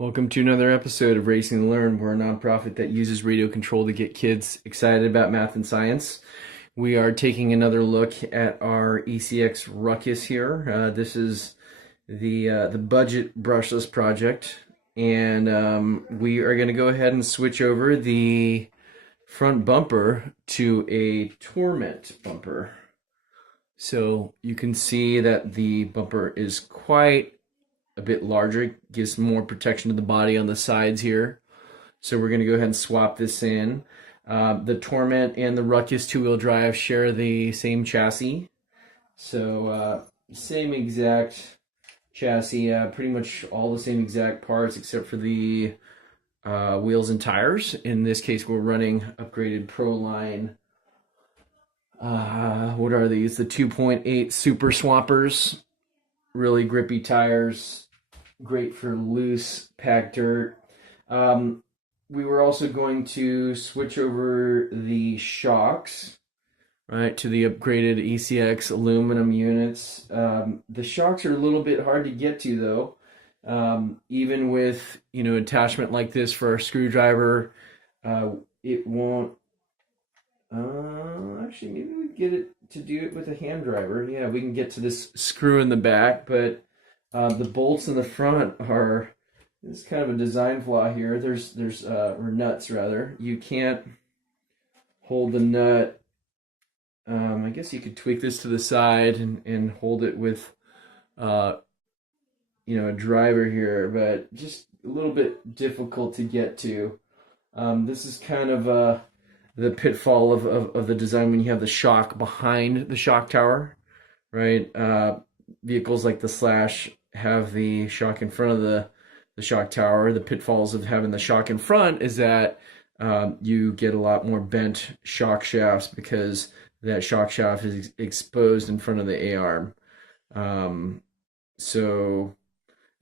Welcome to another episode of Racing to Learn. We're a nonprofit that uses radio control to get kids excited about math and science. We are taking another look at our ECX Ruckus here. This is the budget brushless project, and we are going to go ahead and switch over the front bumper to a Torment bumper. So you can see that the bumper is quite a bit larger, gives more protection to the body on the sides here. So we're going to go ahead and swap this in. The Torment and the Ruckus two-wheel drive share the same chassis. So same exact chassis, pretty much all the same exact parts except for the wheels and tires. In this case, we're running upgraded Proline. What are these? The 2.8 Super Swampers. Really grippy tires, great for loose packed dirt. We were also going to switch over the shocks, right, to the upgraded ECX aluminum units. The shocks are a little bit hard to get to though. Even with, attachment like this for a screwdriver, it won't. Actually, maybe we get it to do it with a hand driver. Yeah, we can get to this screw in the back, but the bolts in the front are, it's kind of a design flaw here. Or nuts rather. You can't hold the nut. I guess you could tweak this to the side and hold it with, a driver here, but just a little bit difficult to get to. This is kind of the pitfall of the design when you have the shock behind the shock tower, right? Vehicles like the Slash have the shock in front of the shock tower. The pitfalls of having the shock in front is that you get a lot more bent shock shafts because that shock shaft is exposed in front of the A-arm.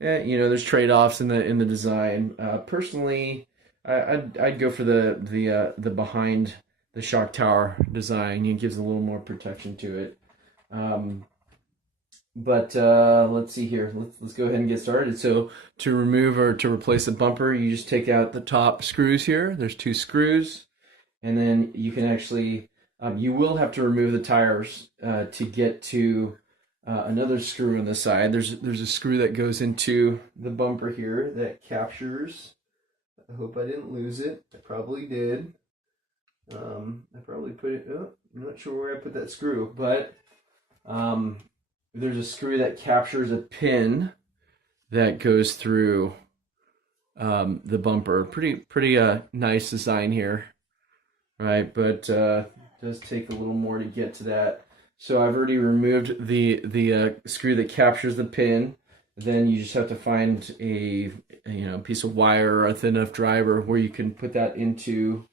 There's trade-offs in the design. Personally, I'd go for the behind the shock tower design. It gives a little more protection to it. Let's see here. Let's go ahead and get started. So to remove or to replace the bumper, you just take out the top screws here. There's 2 screws, and then you can actually you will have to remove the tires to get to another screw on the side. There's a screw that goes into the bumper here that captures. I hope I didn't lose it. I probably did. I probably put it, I'm not sure where I put that screw, but there's a screw that captures a pin that goes through the bumper. Pretty nice design here, right? But does take a little more to get to that. So I've already removed the screw that captures the pin. Then you just have to find a piece of wire or a thin enough driver where you can put that into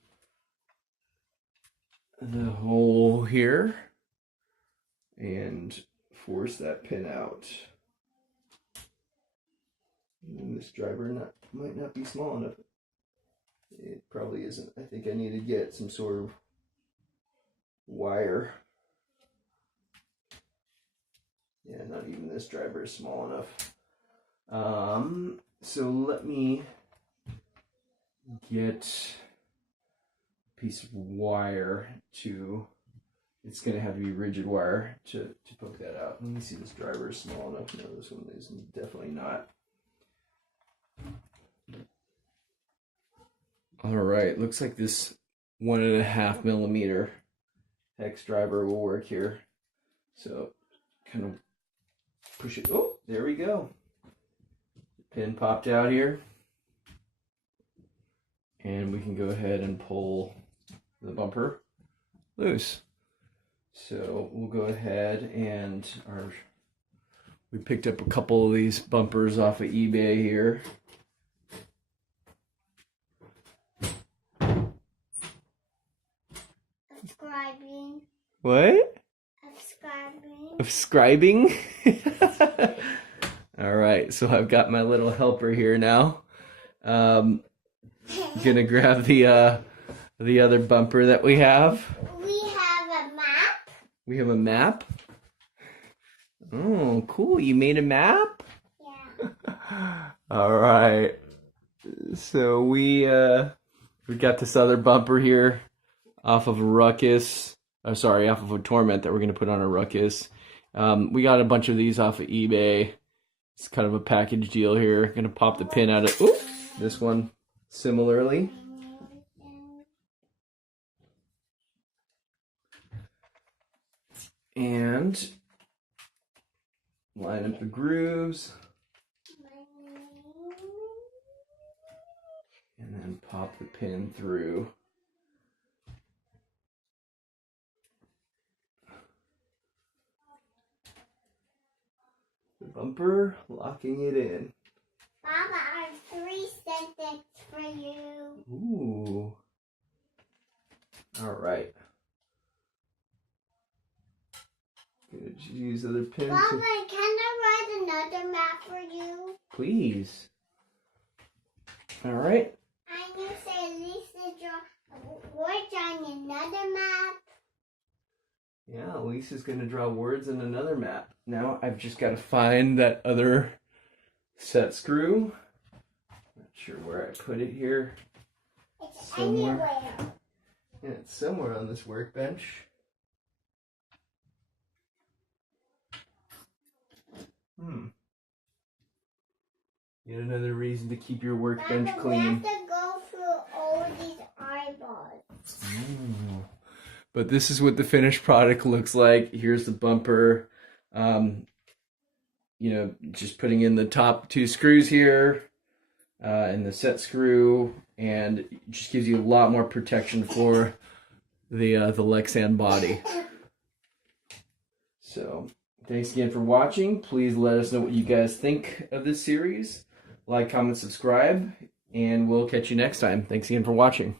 the hole here and force that pin out. And this driver might not be small enough. It probably isn't. I think I need to get some sort of wire. Yeah, not even this driver is small enough. So let me get a piece of wire it's going to have to be rigid wire to poke that out. Let me see, this driver is small enough. No, this one is definitely not. All right, looks like this 1.5 millimeter hex driver will work here. So kind of push it. Oh, there we go. Pin popped out here, and we can go ahead and pull the bumper loose. So we'll go ahead and we picked up a couple of these bumpers off of eBay here. Subscribing. What? Subscribing. Subscribing? All right, so I've got my little helper here now. Gonna grab the other bumper that we have. We have a map. We have a map? Oh, cool. You made a map? Yeah. All right. So we got this other bumper here off of a Ruckus. Oh, sorry, off of a Torment that we're gonna put on a Ruckus. We got a bunch of these off of eBay. It's kind of a package deal here. Gonna pop the pin out of this one similarly. And line up the grooves. And then pop the pin through. The bumper, locking it in. Mama, I have 3 sentences for you. Ooh. All right. Gonna use other pins. Mama, can I write another map for you? Please. All right. I'm going to say Lisa draw words on another map. Yeah, Lisa's gonna draw words in another map. Now I've just got to find that other set screw. Not sure where I put it here. It's Somewhere. anywhere. And it's somewhere on this workbench. Yet another reason to keep your workbench Mama, clean. we have to go through all these eyeballs. Ooh. But this is what the finished product looks like. Here's the bumper. You know, just putting in the top 2 screws here and the set screw, and it just gives you a lot more protection for the Lexan body. So thanks again for watching. Please let us know what you guys think of this series. Like, comment, subscribe, and we'll catch you next time. Thanks again for watching.